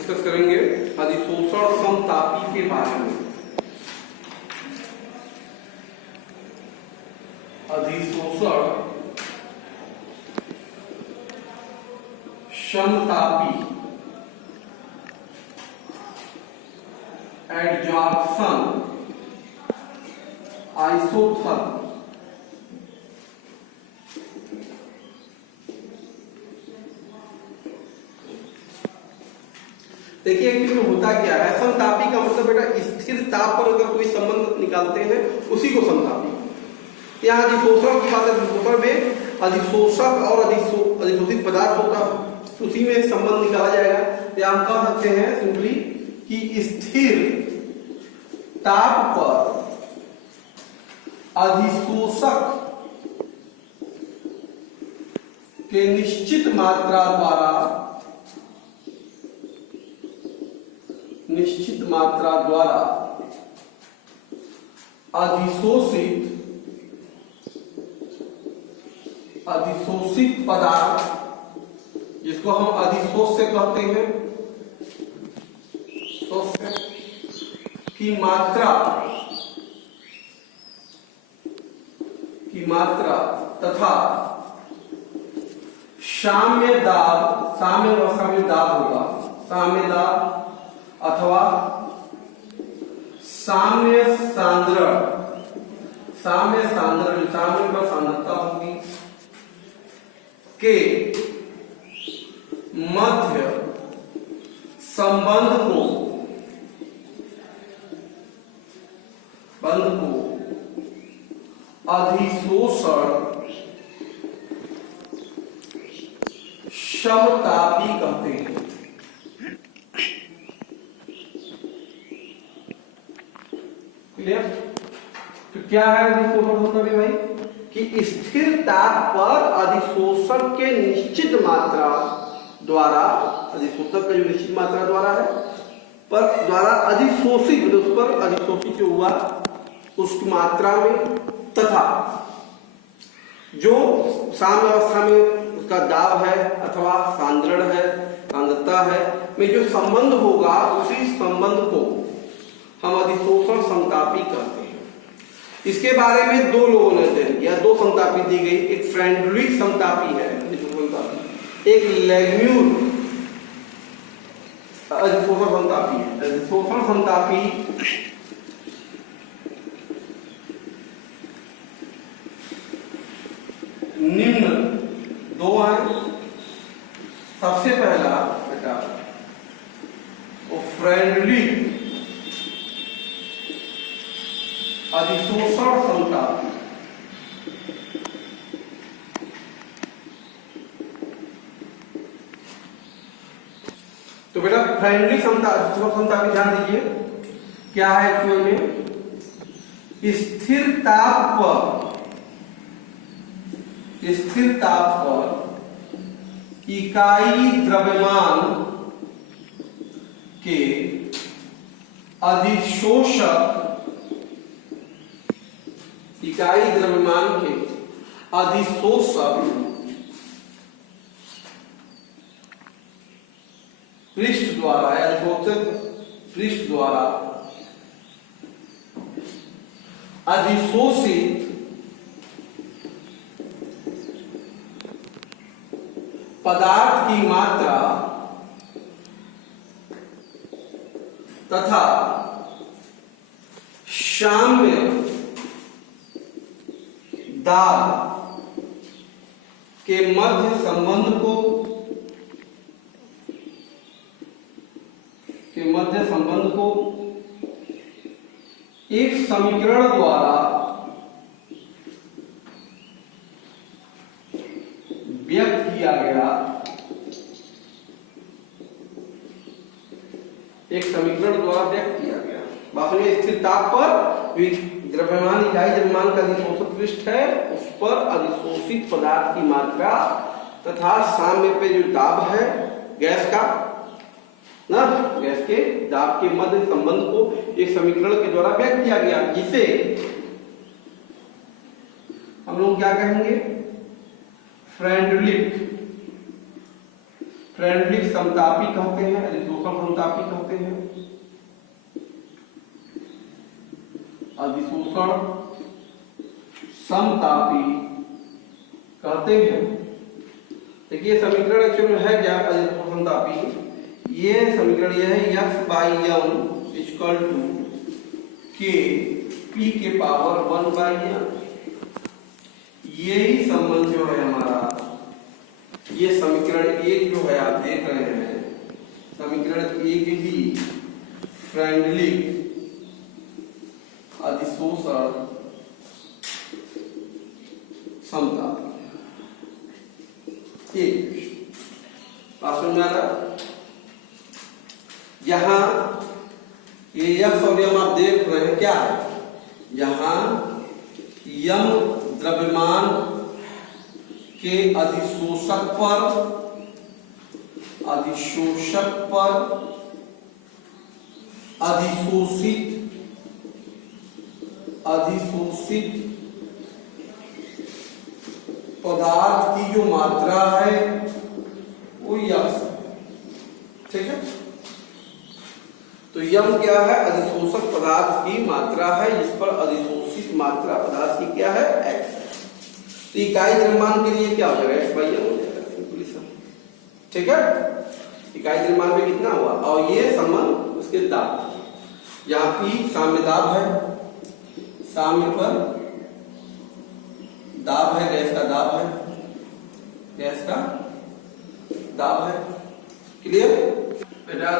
Discuss करेंगे अधिशोषण समतापी के बारे में। अधिशोषण समतापी, एडजॉर्प्शन, आइसोथर्म। देखिए एक्चुअली में होता क्या है, समतापी का मतलब बेटा स्थिर ताप पर अगर कोई संबंध निकालते हैं उसी को समतापी। यहाँ अधिशोषण की बात है, अधिशोषण में अधिशोषक और अधिशोषित पदार्थ होता है, उसी में एक संबंध निकाला जाएगा। या हम कह सकते हैं सिंपली कि स्थिर ताप पर अधिशोषक के निश्चित मात्रा द्वारा अधिशोषित पदार्थ, जिसको हम अधिशोष से कहते हैं, की मात्रा तथा साम्य दाब, साम्य अवस्था में दाब होगा, साम्य दाब अथवा साम्य सांद्रण, साम्य का सांद्रता होगी के मध्य संबंध को अधिशोषण समतापी कहते हैं। क्लियर? तो क्या है अधिशोषण होता है भाई कि स्थिर ताप पर अधिशोषण के निश्चित मात्रा द्वारा, अधिशोषक का जो निश्चित मात्रा द्वारा है पर द्वारा अधिशोषित, उस पर अधिशोषित जो हुआ उस मात्रा में तथा जो साम्य अवस्था में उसका दाब है अथवा सांद्रण है, सांद्रता है, में जो संबंध होगा उसी संबंध को हम अधिशोषण समतापी कहते हैं। इसके बारे में दो लोगों ने अध्ययन किया, दो समतापी दी गई, एक फ्रेंडलिक समतापी है एक लैग्म्यूर अधिशोषण समतापी है। अधिशोषण समतापी निम्न दो हैं। सबसे पहला बेटा वो फ्रेंडली अधिशोषण समतापी, तो बेटा फ्रेंडली समतापी ध्यान दीजिए क्या है एक्चुअल में, स्थिर ताप पर इकाई द्रव्यमान के अधिशोषक, इकाई द्रव्यमान के अधिशोषक पृष्ठ द्वारा या अधिशोषक पृष्ठ द्वारा अधिशोषित पदार्थ की मात्रा तथा साम्य दाब के मध्य संबंध को एक समीकरण द्वारा व्यक्त किया गया, एक समीकरण द्वारा व्यक्त किया गया। वास्तव में स्थिर ताप पर द्रव्यमान, इकाई द्रव्यमान का अधिशोषित पृष्ठ है, उस पर अधिशोषित पदार्थ की मात्रा तथा साम्य पे जो दाब है गैस का ना, गैस के दाब के मध्य संबंध को एक समीकरण के द्वारा व्यक्त किया गया, जिसे हम लोग क्या कहेंगे, फ्रेंडलिक समतापी कहते हैं, अधिशोषण समतापी कहते हैं, अधिशोषण समतापी कहते हैं। देखिए समीकरण एक्चुअली है क्या अधिशोषण समतापी, ये समीकरण यह है x by m equal to k p के पावर 1 बाई m। यही संबंध जो है हमारा, ये समीकरण एक जो है आप देख रहे हैं, समीकरण एक ही फ्रेंडली अधिशोषण समतापी एक बात समझ में आ रहा। यहां ये यक्स और यम आप देख रहे हैं क्या है, यहां यम द्रव्यमान के अधिशोषक पर अधिशोषित पदार्थ की जो मात्रा है वो यक्स, ठीक है। तो यम क्या है, अधिशोषक पदार्थ की मात्रा है, जिस पर अधिशोषित मात्रा पदार्थ की क्या है, x। तो इकाई द्रव्यमान के लिए क्या हो जाएगा, x बाई m हो जाएगा, सिंपली सा, ठीक है। इकाई द्रव्यमान में कितना हुआ, और ये संबंध उसके दाब, यहाँ P साम्य दाब है, साम्य पर दाब है, गैस का दाब है, गैस का दाब है, क्लियर बेटा।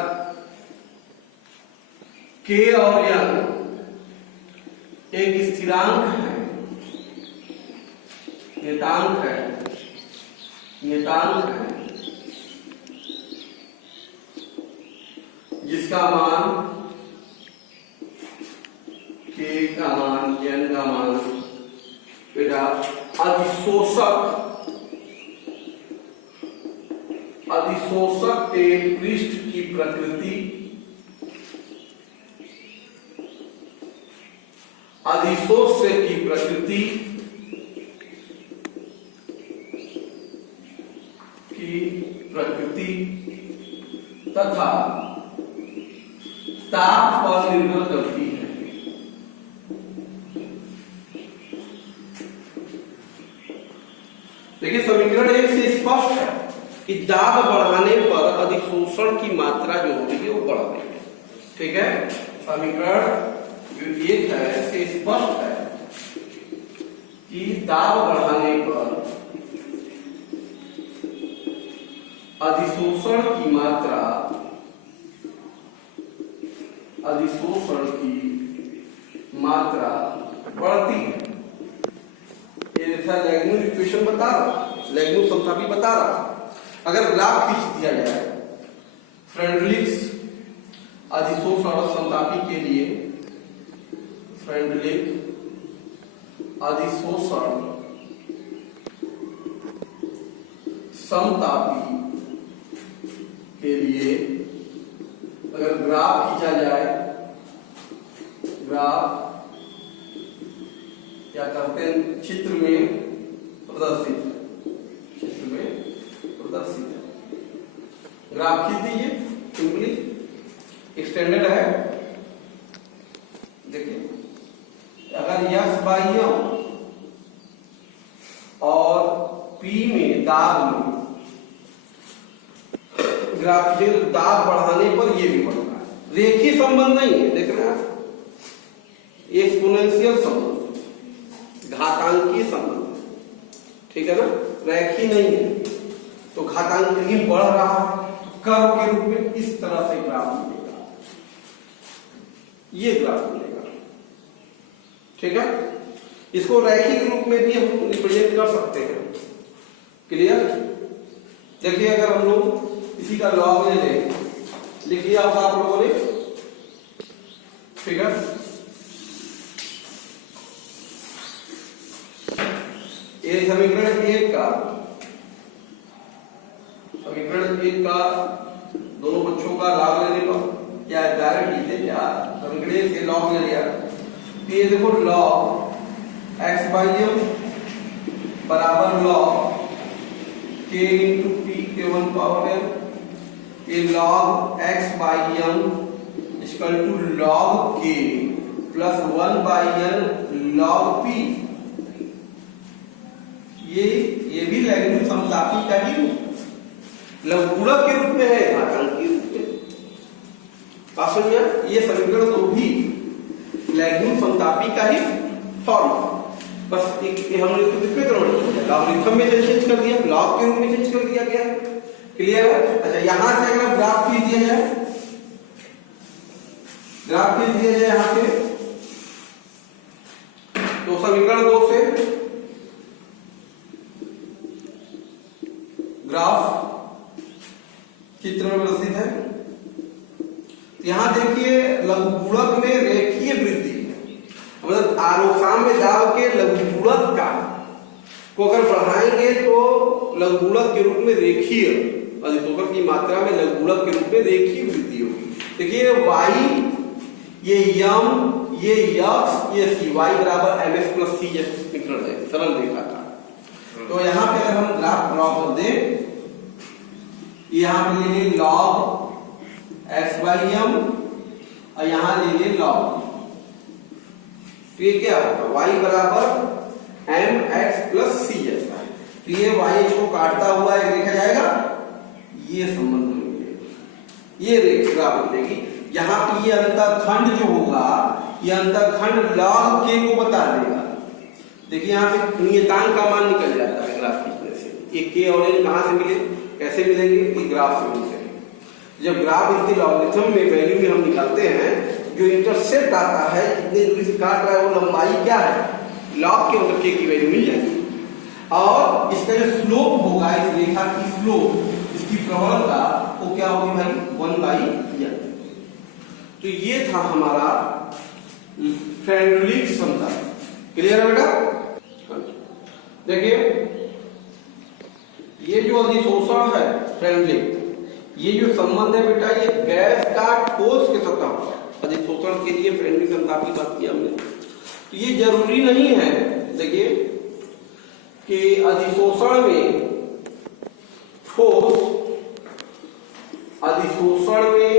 K और M एक स्थिरांक है, नियतांक है, जिसका मान K का मान, N का मान बेटा अधिशोषक के पृष्ठ की प्रकृति, अधिशोष्य की प्रकृति तथा ताप पर निर्भर करती है। देखिए समीकरण एक से स्पष्ट है कि दाब बढ़ाने पर अधिशोषण की मात्रा जो होती है वो बढ़ रही है, ठीक है। समीकरण जो एक है से स्पष्ट है कि दाब बढ़ाने पर अधिशोषण की मात्रा बढ़ती है। ये लैग्यूज इक्वेशन बता रहा, लैग्यूज समतापी बता रहा। अगर ग्राफ खींच दिया जाए फ्रेंडलिक्स अधिशोषण समतापी के लिए, फ्रेंडलिक अधिशोषण समतापी के लिए अगर ग्राफ खींचा जाए, ग्राफ क्या कहते हैं, चित्र में प्रदर्शित ग्राफ खींच दीजिए, सिंपली एक्सटेंडेड है। देखिए अगर x बाई m और P में दाब में ग्राफ, दाब बढ़ाने पर ये भी बढ़ रहा है, रेखीय संबंध नहीं है, देख रहे हैं आप, एक्सपोनेंशियल संबंध, घातांकीय संबंध, ठीक है ना, रेखीय नहीं है। तो घातांक लेकिन बढ़ रहा है, तो कर्व के रूप में इस तरह से ग्राफ मिलेगा, ये ग्राफ मिलेगा, ठीक है। इसको रैखिक रूप में भी हम रिप्रेजेंट कर सकते हैं, क्लियर। देखिए अगर हम लोग इसी का लॉग ले लें, लिख लिया होगा आप लोगों ने, ठीक है। ये समीकरण एक का दोनों बच्चों का लॉग लेने पर क्या डायरेक्ट लिखते हैं, क्या समीकरण से लॉग ले लिया। ये देखो लॉग x बाई m बराबर लॉग k इंटू पी के 1 पावर m, कि log x by m equal to log k plus 1 by n log p। ये भी लैग्यूल समतापी का ही लघुगुणक के रूप में है, घातांक के रूप में। बात समझिए, ये समीकरण तो भी लैग्यूल समतापी का ही फॉर्म, बस एक हमने इसको किसमें कन्वर्ट किया, लॉगरिथम में चेंज कर दिया, लॉग के रूप में चेंज कर दिया गया। क्लियर है? अच्छा, यहां से अगर ग्राफ खींच दिया जाए, ग्राफ खींच दिया जाए यहां से, तो समीकरण 2 से ग्राफ चित्र में प्रदर्शित है। यहां देखिए लघुगुणक में रेखीय वृद्धि, मतलब आरोसाम में डाल के लघुगुणक का को अगर बढ़ाएंगे तो लघुगुणक के रूप में रेखीय अधिशोषण की मात्रा में लघुगुणक के रूप में रेखीय वृद्धि होगी। देखिए y, ये m, ये x, ये c, y बराबर mx प्लस c निकल जाए, सरल रेखा था। तो यहाँ पे अगर हम ग्राफ ड्रॉ कर दें, यहाँ पे ले लें log x by m और यहाँ ले लें log, तो ये क्या होगा, y बराबर mx प्लस c जैसा है। तो ये y को काटता हुआ एक रेखा जाएगा, ये संबंध मिलेगा, ये रेखा बनेगी। यहाँ पे ये अंतःखंड जो होगा, ये अंतःखंड log k को बता देगा। देखिए यहाँ पे नियतांक का मान निकल जाता है ग्राफ खींचने से। ये k और n कहाँ से मिले, कैसे मिलेंगे, ये ग्राफ से मिलेंगे। जब ग्राफ इसके लॉगरिथम में वैल्यू में हम निकालते हैं, जो इंटरसेप्ट आता है, जितनी दूरी से काट रहा है वो लंबाई क्या है, लॉग के मतलब k की वैल्यू मिल जाएगी। और इसका जो स्लोप होगा, इस रेखा की स्लोप, इसकी प्रवणता वो क्या होगी भाई, 1/n। तो ये था हमारा फ्रेंडलिक समता। क्लियर है बेटा? देखिए ये जो अधिशोषण है फ्रेंडलिक, ये जो संबंध है बेटा, ये गैस का ठोस के सतह पर अधिशोषण के लिए फ्रेंडलिक समता की बात की हमने। तो ये जरूरी नहीं है, देखिए कि अधिशोषण में ठोस, अधिशोषण में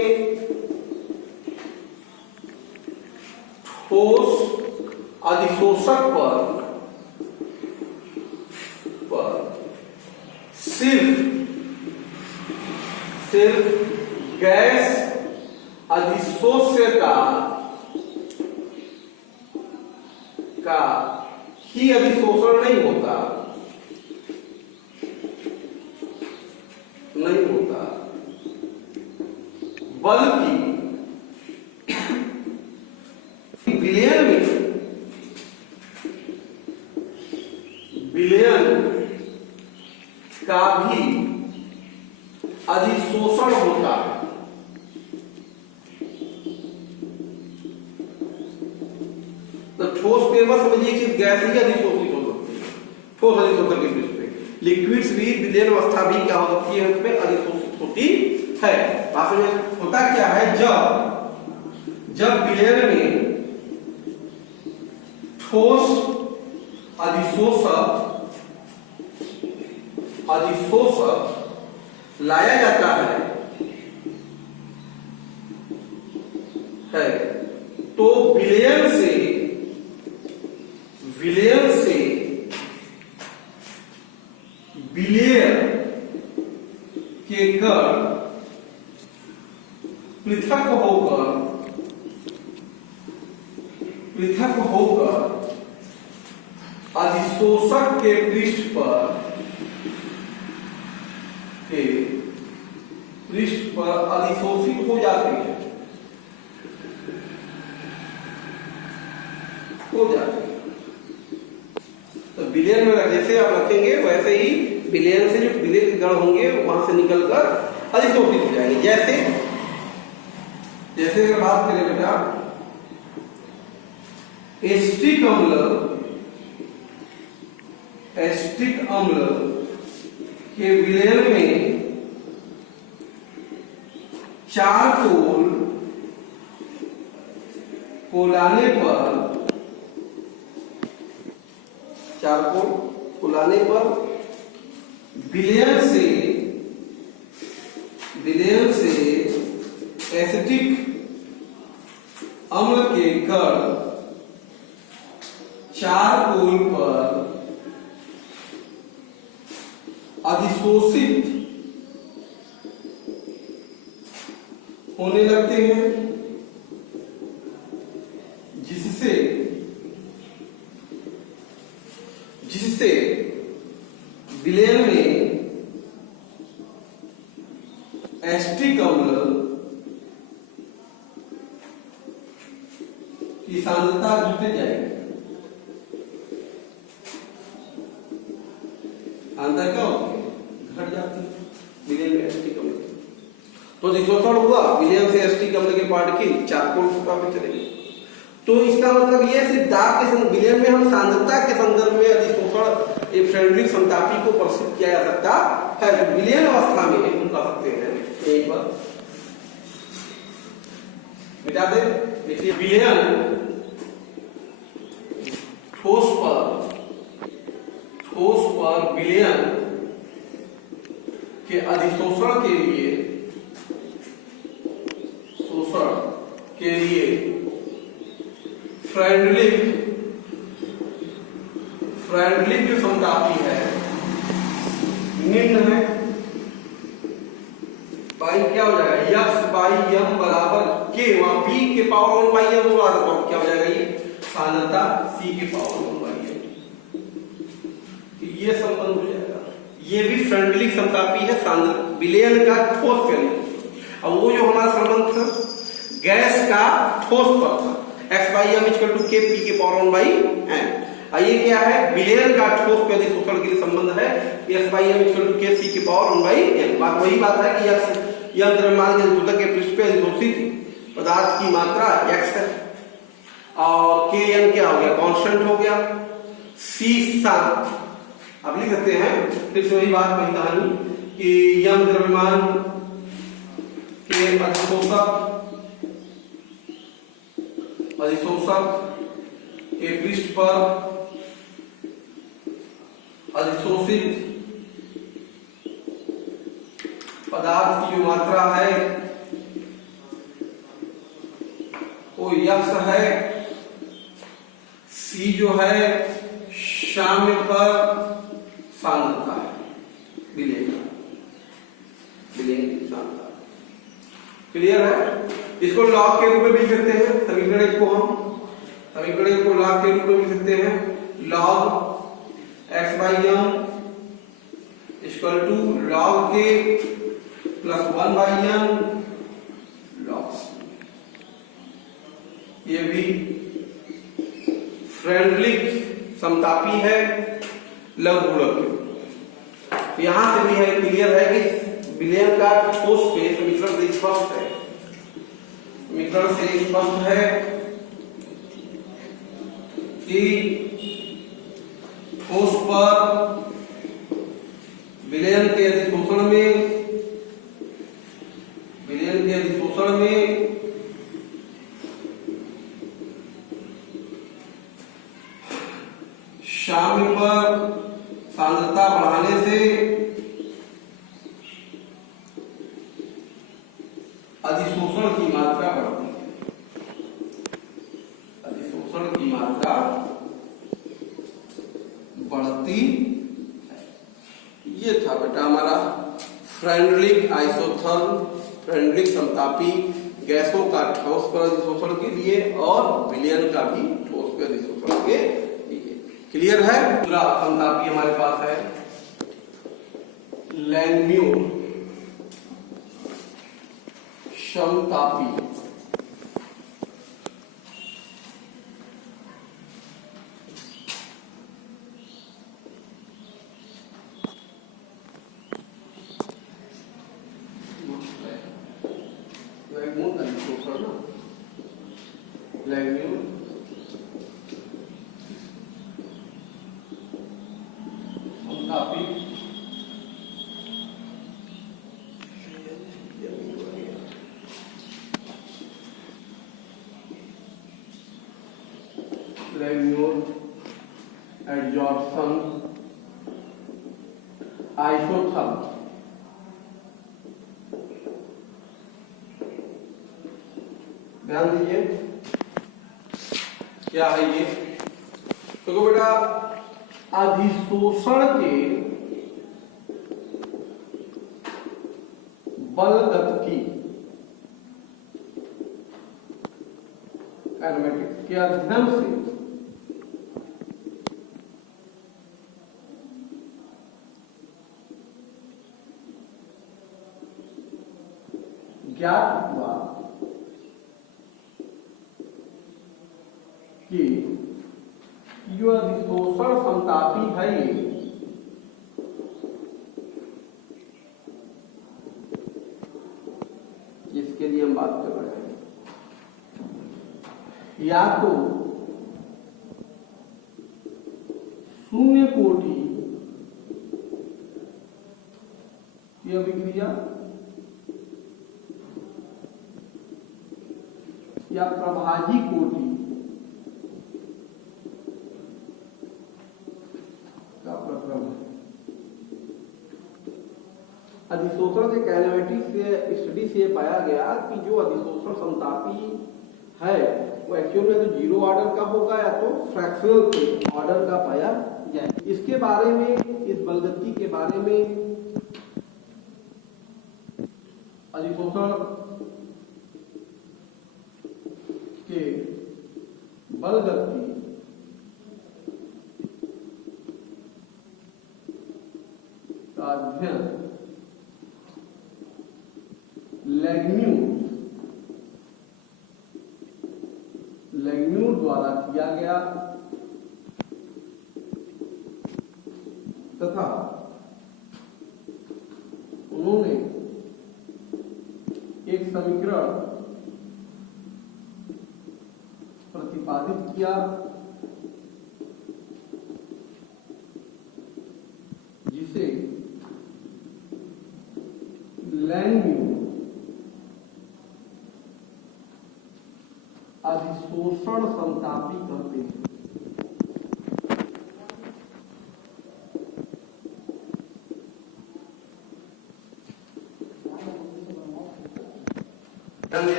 ठोस अधिशोषक पर सिर्फ गैस अधिशोष्यता का ही अधिशोषण नहीं होता, बल्कि विलयन का भी अधिशोषण होता है। तो ठोस पेपर समझिए कि गैस ही अधिशोषित हो सकती है, ठोस अधिशोषण के बीच में। लिक्विड्स भी, विलयन अवस्था भी क्या हो सकती है, उसमें अधिशोषित होती है। बात में होता क्या है, जब विलयन में ठोस अधिशोषक लाया जाता है तो विलयन से विलय के कण पृथक होकर अधिशोषक के पृष्ठ पर अधिशोषित हो जाते हैं, तो विलयन में जैसे आप रखेंगे वैसे ही विलयन से जो विलय के कण होंगे वहां से निकलकर अधिशोषित हो जाएंगे। जैसे अगर बात करें बेटा, एस्टिक अम्ल के विलयन में चारकोल को लाने पर विलयन विलयन से एसिटिक अम्ल के कण चारकोल पर अधिशोषित होने लगते हैं, जिससे विलयन में एसिटिक अम्ल की सांद्रता घट जाएगी। अंतर क्या होती है? घट जाती है विलयन में एसिटिक अम्ल। तो अधिशोषण हुआ, विलयन से एसिटिक अम्ल के पार्टिकल चारकोल पे चले गए। तो इसका मतलब ये सिद्धांत के विलयन में हम सांद्रता के संदर्भ में अधिशोषण एक फ्रेंडली समतापी को प्रस्तुत किया जा सकता है। विलयन अवस्था में हम कह सकते हैं एक बार मिटा दे। देखिए विलयन ठोस पर विलयन के अधिशोषण के लिए फ्रेंडली जो समतापी है निम्न है। बाई क्या हो जाएगा? यक्स बाई यम बराबर के, वहां बी के पावर 1 बाई एम होगा, तो क्या हो जाएगा? ये सांद्रता सी के पावर 1 बाई एम। ये संबंध हो जाएगा। ये भी फ्रेंडली समतापी है सांद्र विलयन का ठोस के लिए। अब वो जो हमारा संबंध था गैस का ठोस पर था, x by m equal to k p के पावर 1 बाई एम। ये क्या है? विलयन का ठोस पे अधिशोषण के लिए संबंध है x by m equal to k c के पावर 1 बाई एम। बात वही बात है कि यह द्रव्यमान के द्योतक के पृष्ठ पे अधिशोषित पदार्थ की मात्रा x है और के एन क्या हो गया? कांस्टेंट हो गया। सी शांत, अब लिख सकते हैं फिर से वही बात, वही कहानी कि यम द्रव्यमान के अधिशोषक के पृष्ठ पर अधिशोषित पदार्थ की जो मात्रा है वो यक्स है। सी जो है साम्य पर सांद्रता है विलयन की सांद्रता। क्लियर है? इसको लॉग के रूप में भी लिख सकते हैं। समीकरण को लॉग के रूप में लिख सकते हैं। Log x by m equal to log k plus 1 by m log c. ये भी फ्रेंडली समतापी है लघुगुणक। यहां से भी है क्लियर है कि विलयन का ठोस पे समीकरण से स्पष्ट है, कि ठोस पर विलयन के अधिशोषण में साम्य पर सांद्रता बढ़ाने से अधिशोषण की मात्रा बढ़ती है। ये था बेटा हमारा फ्रेंडली समतापी गैसों का ठोस पर अधिशोषण के लिए और विलयन का भी ठोस पर अधिशोषण के लिए। क्लियर है? दूसरा समतापी हमारे पास है लैंगम्यूर समतापी। एडजॉर्प्शन आइसोथर्म ध्यान दीजिए क्या है ये। तो बेटा अधिशोषण के बलगति काइनेमेटिक्स के अध्ययन से ज्ञात हुआ कि जो अधिशोषण समतापी है ये जिसके लिए हम बात कर रहे हैं, या तो शून्य कोटि की अभिक्रिया या प्रभाजी कोटि का प्रक्रम है। अधिशोषण के काइनेमेटिक्स से स्टडी से पाया गया कि जो अधिशोषण समतापी है वो एक्चुअल में तो जीरो ऑर्डर का होगा या तो फ्रैक्शनल ऑर्डर का पाया जाए। इसके बारे में, इस बलगति के बारे में अधिशोषण के बलगति का अध्ययन लैग्म्यूर द्वारा किया गया तथा उन्होंने एक समीकरण प्रतिपादित किया जिसे लैंग्म्यूर अधिशोषण समतापी कहते हैं।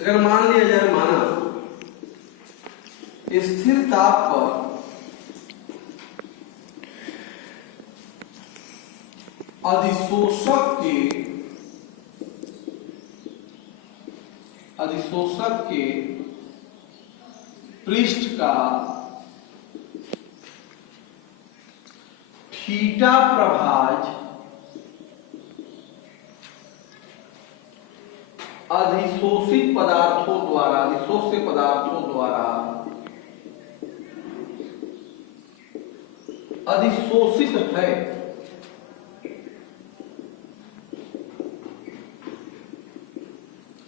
अगर मान लिया जाए, माना स्थिर ताप पर अधिशोषक के पृष्ठ का थीटा प्रभाज अधिशोषित पदार्थों द्वारा, अधिशोष्य पदार्थों द्वारा अधिशोषित है।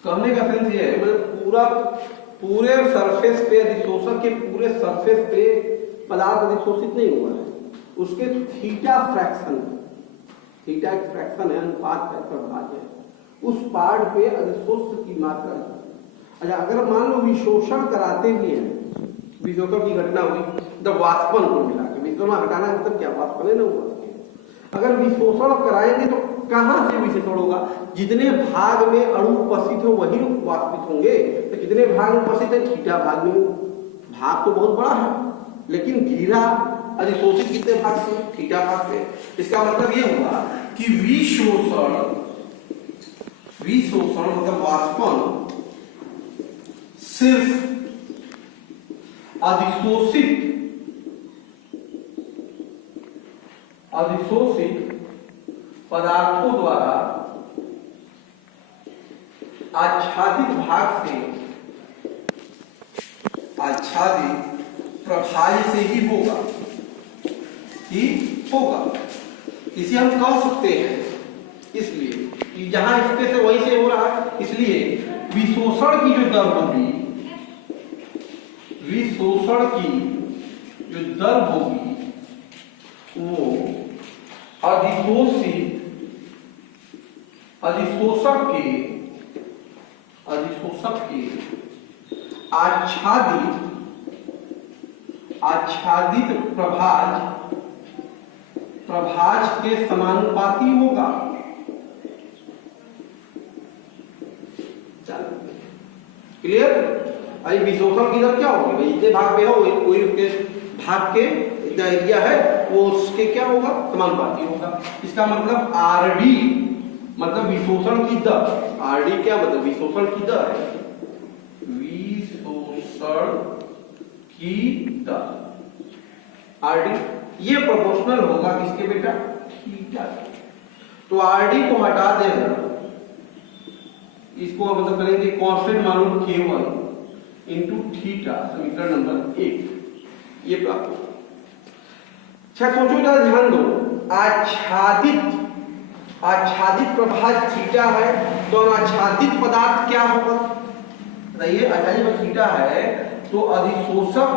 कहने का सेंस ये है, मतलब पूरे सरफेस पे, अधिशोषक के पूरे सरफेस पे पदार्थ अधिशोषित नहीं हुआ है, उसके थीटा फ्रैक्शन, थीटा एक फ्रैक्शन है, अनुपात है, प्रभाज है, उस पार्ट पे अधिशोष्य की मात्रा है। अच्छा, अगर मान लो विशोषण कराते हुए हैं, विशोषण की घटना हुई, जब वाष्पन को मिला के, विशोषण हटाना मतलब क्या, वाष्पन है ना हुआ। अगर विशोषण कराएंगे तो कहां से विशोषण होगा? जितने भाग में अणु उपस्थित हो वही वाष्पित होंगे। तो कितने भाग में उपस्थित है? थीटा भाग में। भाग तो बहुत बड़ा है, लेकिन घिरा अधिशोषित कितने भाग से? थीटा भाग से। इसका मतलब यह हुआ कि विशोषण मतलब वाष्पन सिर्फ अधिशोषित पदार्थों द्वारा आच्छादित भाग से, आच्छादित प्रभाज से ही होगा, इसे हम कह सकते हैं। इसलिए कि जहां इसके से वहीं से हो रहा है, इसलिए विशोषण की जो दर होगी, विशोषण की जो दर होगी वो अधिशोषक के आच्छादित प्रभाज के समानुपाती होगा। क्लियर? अभी विशोषण की दर क्या होगी भाई, इतने भाग में हो कोई उसके भाग के इतना एरिया है वो उसके क्या होगा, समानुपाती होगा। इसका मतलब आरडी मतलब विशोषण की दर, आरडी क्या मतलब विशोषण की दर है, विशोषण की दर आरडी, ये प्रोपोर्शनल होगा किसके बेटा, थीटा। तो आरडी को हटा देना, इसको मतलब करेंगे कांस्टेंट मान लो K1 इंटू थीटा, समीकरण नंबर 1 ये प्राप्त होगा। अच्छा सोचो जरा, ध्यान दो, आच्छादित प्रभाज थीटा है तो अनाच्छादित पदार्थ क्या होगा बताइए। आच्छादित थीटा है तो अधिशोषक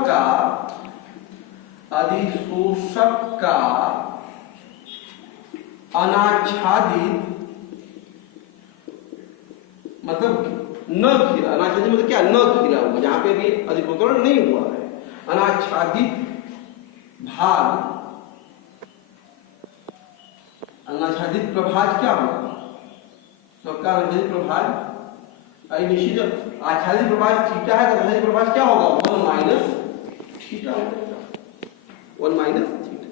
का अनाच्छादित मतलब न घिरा, अनाच्छादित मतलब क्या, न घिरा हुआ, जहां पे भी अधिशोषण नहीं हुआ है, अनाच्छादित भाग, अनाच्छादित प्रभाज क्या होगा, सबका अनाच्छादित प्रभाज आई निश्चित, आच्छादित प्रभाज थीटा है तो आच्छादित प्रभाज क्या होगा, 1 माइनस थीटा होगा, 1 माइनस थीटा।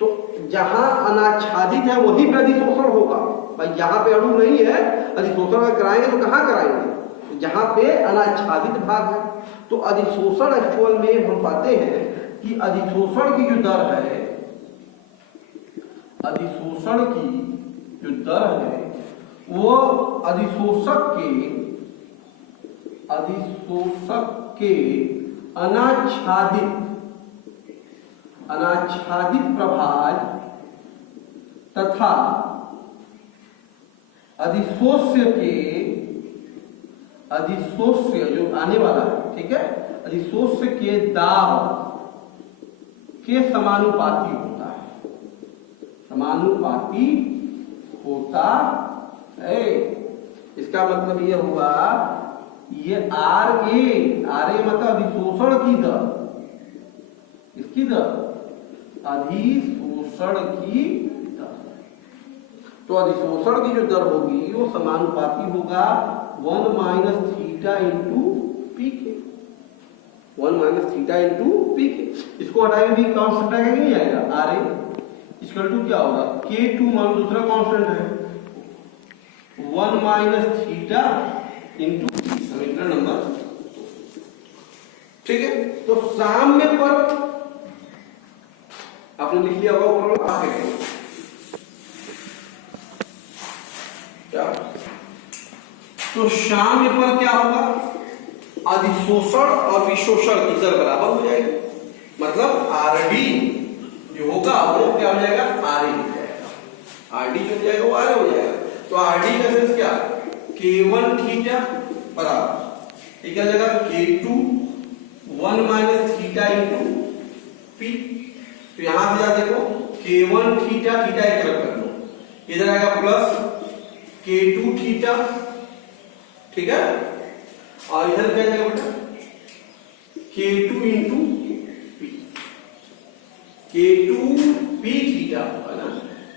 तो जहां अनाच्छादित है वही पे अधिशोषण होगा भाई, जहां पे अणु नहीं है अधिशोषण अगर कराएंगे तो कहां कराएंगे, जहां पे अनाच्छादित भाग है। तो अधिशोषण एक्चुअल में हम पाते हैं कि अधिशोषण की जो दर है, अधिशोषण की जो दर है वो अधिशोषक के अनाच्छादित प्रभाज तथा अधिशोष्य जो आने वाला है, ठीक है, अधिशोष्य के दाब के समानुपाती होता है, समानुपाती होता है। इसका मतलब ये हुआ, ये आर ए मतलब अधिशोषण की दर, इसकी दर अधिशोषण की दर, तो अधिशोषण की जो दर होगी वो समानुपाती होगा 1 माइनस थीटा इंटू पी के, 1 माइनस थीटा इंटू पी के। इसको हटाएंगे भी कांस्टेंट आएगा कि नहीं आएगा, आर ए इक्वल टू क्या होगा, K2 मान दूसरा कांस्टेंट है, 1 माइनस थीटा इंटू समीकरण नंबर, ठीक है। तो साम्य पर आपने लिख लिया होगा आगे क्या, तो साम्य पर क्या होगा, अधिशोषण और विशोषण की दर बराबर हो जाएगी, मतलब आरडी जो होगा वो क्या हो जाएगा, आरए हो जाएगा, आरडी जो हो जाएगा वो आरए हो जाएगा। तो आरडी का सेंस क्या, K1 थीटा बराबर ये क्या हो जाएगा, K2 1 minus theta into P. तो यहां से देखो K1 थीटा, थीटा एक तरफ कर लो, इधर आएगा प्लस K2 थीटा, ठीक है, और इधर क्या जाएगा बेटा K2 into P, K2 P theta होगा ना,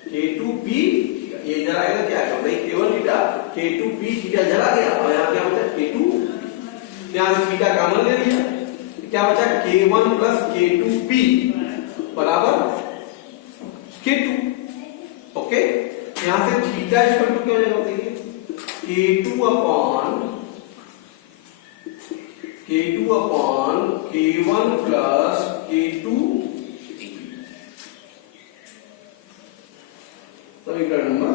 K2 पी थीटा, ये इधर आएगा क्या है भाई K1 theta, K2 P theta इधर आ गया, और यहाँ क्या बचा K2, यहाँ से थीटा कॉमन ले लिया, क्या बचा K1 प्लस K2 पी बराबर K2, ओके। यहां से थीटा इक्वल टू क्या हो जाएगा बताइए, K2 upon K1 plus K2 समीकरण नंबर,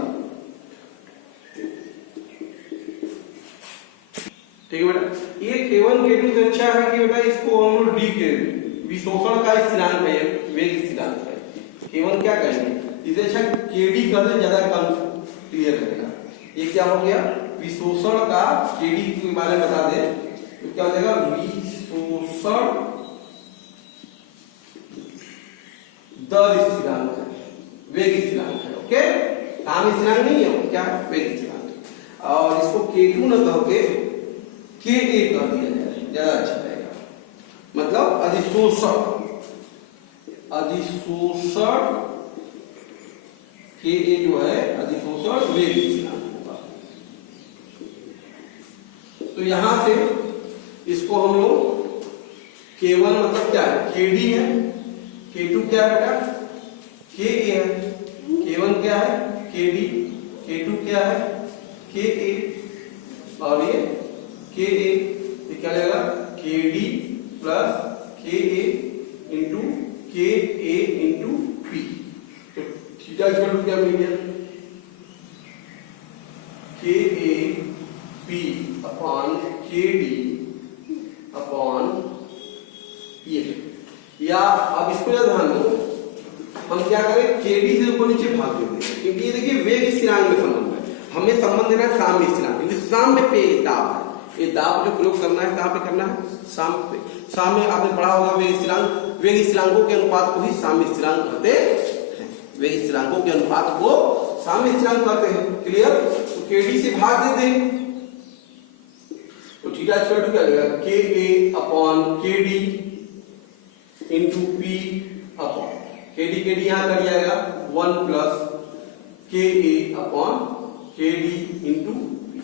ठीक है बेटा। ये K1 K2 से अच्छा है कि बेटा इसको हम लोग डी के विशोषण का स्थिरांक है, वेग स्थिरांक है, K1 क्या कहेंगे, इसे अच्छा KD कर दे, ज्यादा क्लियर रहेगा। ये क्या हो गया, विशोषण का KD के बारे में बता दे तो क्या हो जाएगा, विशोषण दर स्थिरांक है, वेग स्थिरांक है, ओके, काम स्थिरांक नहीं है, क्या वेग स्थिरांक। और इसको K2 न कह के KA कर दिया जाए, ज्यादा अच्छा रहेगा, मतलब अधिशोषण KA जो है अधिशोषण वेग स्थिरांक होगा। तो यहां से इसको हम लोग K1 मतलब क्या है, KD है, K2 क्या है बेटा, KA है, K1 क्या है, KD, K2 क्या है, KA, और ये KA, ये क्या लगेगा, KD plus KA into KA into P। तो थीटा इक्वल टू क्या मिल गया, KAP अपॉन KD अपॉन ये, या अब इसको या ध्यान दो, हम क्या करें, KD से ऊपर नीचे भाग देते हैं, क्योंकि ये देखिए वेग स्थिरांक में संबंध है, हमें संबंध देना है साम्य स्थिरांक, क्योंकि साम्य पे दाब है, ये दाब जो प्रयोग करना है कहां पे करना है, साम्य पे। साम्य आपने पढ़ा होगा वेग स्थिरांक, वेग स्थिरांकों के अनुपात को ही साम्य स्थिरांक कहते हैं, वेग स्थिरांकों के अनुपात को साम्य स्थिरांक कहते हैं। क्लियर, तो KD से भाग देते हैं, तो थीटा इक्वल टू क्या लगेगा, KA upon KD into P upon KD यहां कर जाएगा 1 plus KA upon KD into P।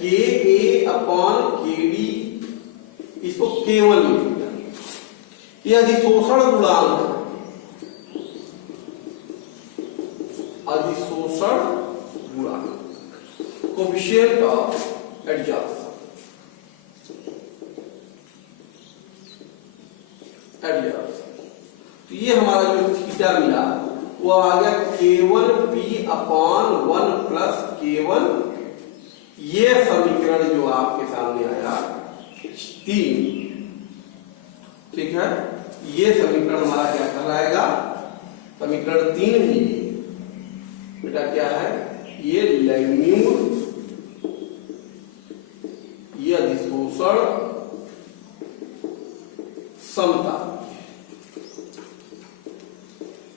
KA upon KD इसको K1 लिख दिया, यह अधिशोषण गुणांक, अधिशोषण गुणांक, कोएफिशिएंट ऑफ एडजॉर्प्शन, तो ये हमारा जो थीटा मिला वो आ गया K1P अपॉन 1 प्लस K1, ये समीकरण जो आपके सामने आया 3, ठीक है, ये समीकरण हमारा क्या कहलाएगा, समीकरण 3 ही बेटा क्या है, ये लैम्यूर, ये अधिशोषण समता।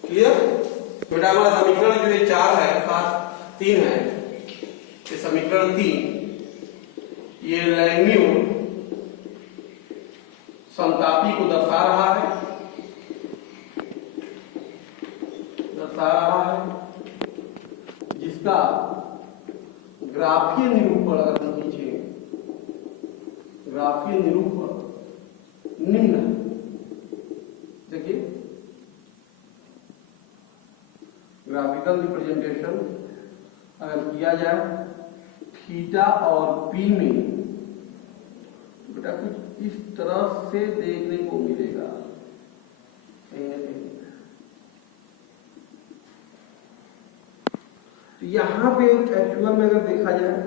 क्लियर, बेटा हमारा समीकरण जो ये 4 है अर्थात 3 है, ये समीकरण 3, ये लैम्यूर समतापी को दर्शा रहा है, जिसका ग्राफीय निरूपण अगर हम खींचे, ग्राफीय निरूपण निम्न है, देखिए ग्राफिकल रिप्रेजेंटेशन अगर किया जाए थीटा और P में, बेटा कुछ इस तरह से देखने को मिलेगा, तो यहां पे एक्चुअल में अगर देखा जाए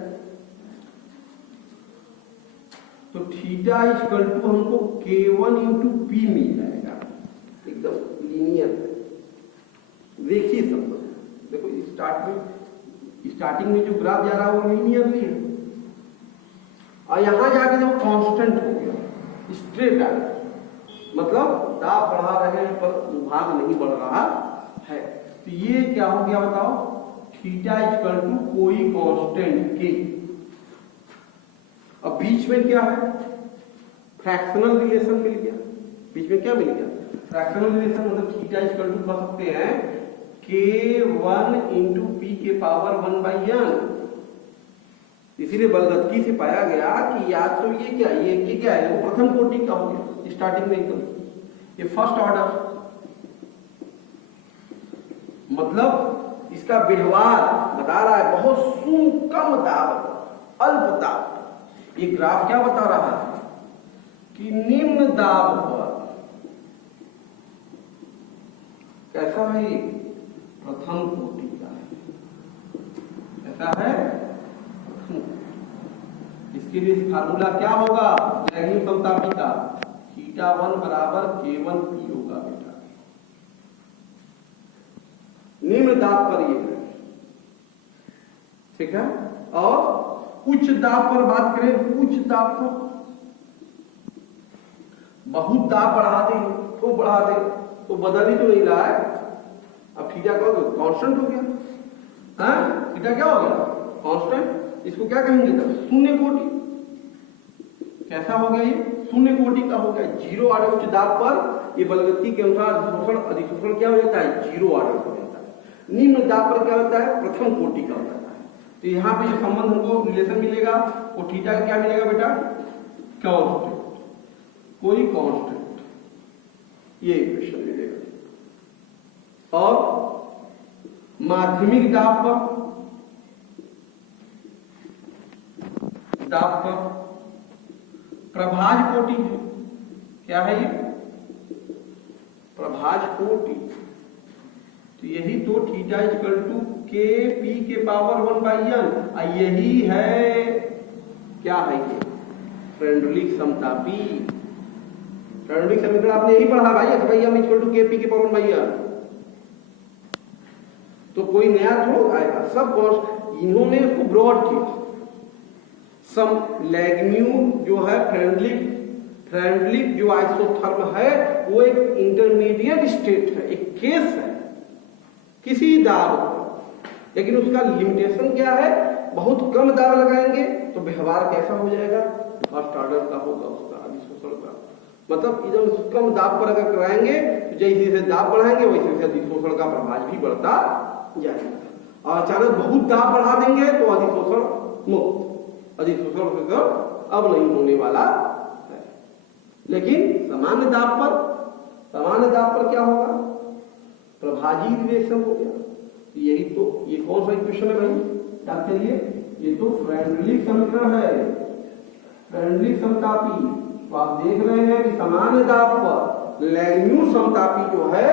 तो थीटा इक्वल टू हमको K1 इंटू P मिल जाएगा, एकदम लीनियर। देखिए सब देखो, स्टार्टिंग में जो ग्राफ जा रहा है वो लीनियरली है, और यहां जाके जब कांस्टेंट हो गया, स्ट्रेट आ गया, मतलब दाब बढ़ा रहे हैं पर भाग नहीं बढ़ रहा है, तो ये क्या हो गया बताओ, थीटा इक्वल टू कोई कांस्टेंट के, अब बीच में क्या है, फ्रैक्शनल रिलेशन मिल गया, बीच में क्या मिल गया, फ्रैक्शनल रिलेशन, मतलब थीटा इक्वल टू कह सकते हैं K1 इंटू P के पावर 1/n। इसीलिए बलगतकी से पाया गया कि या तो ये क्या है, वो प्रथम कोटि का हो गया स्टार्टिंग में एकदम, ये फर्स्ट ऑर्डर, मतलब इसका व्यवहार बता रहा है बहुत शून्य कम दाब, अल्प दाब। ये ग्राफ क्या बता रहा है कि निम्न दाब पर कैसा है, प्रथम कोटि का है, ऐसा है। इसके लिए फार्मूला क्या होगा, लैगिंग समतापी का, θ1 बराबर K1P होगा बेटा, निम्न दाब पर ये है, ठीक है। और उच्च दाब पर बात करें, उच्च दाब पर बहुत दाब बढ़ा दे तो बढ़ा दे तो बदल ही तो नहीं रहा है, अब थीटा का कांस्टेंट हो गया, हाँ थीटा क्या हो गया, कांस्टेंट। इसको क्या कहेंगे तब, शून्य कोटि। कैसा हो गया ये, शून्य कोटि का हो गया, जीरो ऑर्डर। उच्च दाब पर ये बलगति के अनुसार अधिशोषण क्या हो जाता है, जीरो ऑर्डर हो जाता है। निम्न दाब पर क्या होता है, प्रथम कोटि का होता है। तो यहाँ पे जो संबंध हमको रिलेशन मिलेगा वो थीटा का क्या मिलेगा बेटा, कांस्टेंट, कोई कांस्टेंट, ये इक्वेशन मिलेगा। और माध्यमिक दाब पर प्रभाज कोटि है, क्या है ये, प्रभाज कोटि, तो यही तो theta equal to k p के पावर 1/n, यही है, क्या है ये, फ्रेंडलिक समतापी। फ्रेंडलिक समीकरण आपने यही पढ़ा भाई, F/m equal to k p के पावर 1/n। तो कोई नया थोड़ा आएगा, सब इन्होंने उसको ब्रॉड किया। सम लैग्म्यू जो है फ्रेंडलिक जो आइसोथर्म है वो एक इंटरमीडिएट स्टेट है, एक केस है किसी दाब पर, लेकिन उसका लिमिटेशन क्या है, बहुत कम दाब लगाएंगे तो व्यवहार कैसा हो जाएगा, फर्स्ट ऑर्डर का होगा उसका अधिशोषण का। मतलब एकदम कम दाब पर अगर कराएंगे तो जैसे जैसे दाब बढ़ाएंगे वैसे वैसे अधिशोषण का प्रभाव भी बढ़ता जाएगा। और अचानक बहुत दाब बढ़ा देंगे तो अधिशोषण मुक्त, अधिशोषण अब नहीं होने वाला है। लेकिन सामान्य दाब पर क्या होगा, प्रभाजी रिलेशन हो गया। यही तो, ये कौन सा इक्वेशन है भाई, याद करिए, ये तो फ्रेंडलिक समीकरण है, फ्रेंडलिक समतापी। तो आप देख रहे हैं कि सामान्य दाब पर लैग्म्यू समतापी जो है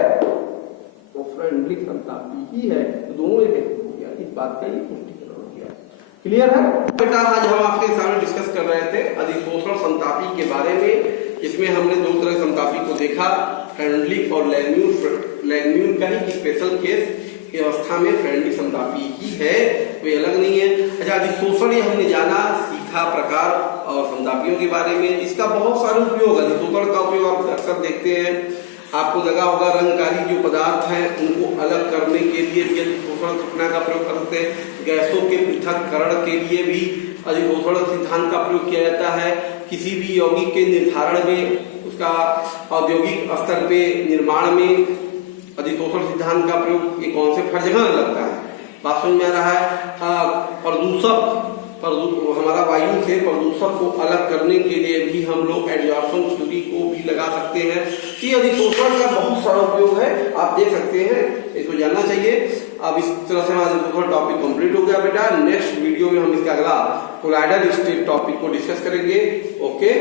वो फ्रेंडलिक समतापी ही है, तो दोनों एक हो गया, इस बात का ये पुष्टिकरण हो गया। क्लियर है बेटा? आज हम आपके सामने डिस्कस कर रहे थे अधिशोषण समतापी के बारे में। इसमें हमने दो तरह के समतापी को देखा, फ्रेंडलिक और लैग्म्यून का ही स्पेशल केस की अवस्था में फ्रेंडलिक समतापी ही है, कोई अलग नहीं है। अच्छा, अधिशोषण ये हमने जाना सीखा प्रकार और समतापियों के बारे में। इसका बहुत सारे उपयोग, अधिशोषण का उपयोग आप अक्सर देखते हैं, आपको लगा होगा रंगकारी जो पदार्थ हैं उनको अलग करने के लिए भी अधिशोषण घटना का प्रयोग करते हैं, गैसों के पृथक्करण के लिए भी अधिशोषण सिद्धांत का प्रयोग किया जाता है, किसी भी यौगिक के निर्धारण में, उसका औद्योगिक स्तर पे निर्माण में अधिशोषण सिद्धांत का प्रयोग, ये कॉन्सेप्ट हर जगह लगता है। बात समझ में आ रहा है? प्रदूषक हमारा वायु से प्रदूषक को अलग करने के लिए भी हम लोग एडजॉर्प्शन थ्योरी को भी लगा सकते हैं। कि अधिशोषण का बहुत सारा उपयोग है, आप देख सकते हैं, इसको जानना चाहिए। अब इस तरह से हमारा अधिशोषण टॉपिक कंप्लीट हो गया बेटा। नेक्स्ट वीडियो में हम इसका अगला कोलाइडल स्टेट टॉपिक को डिस्कस करेंगे। ओके।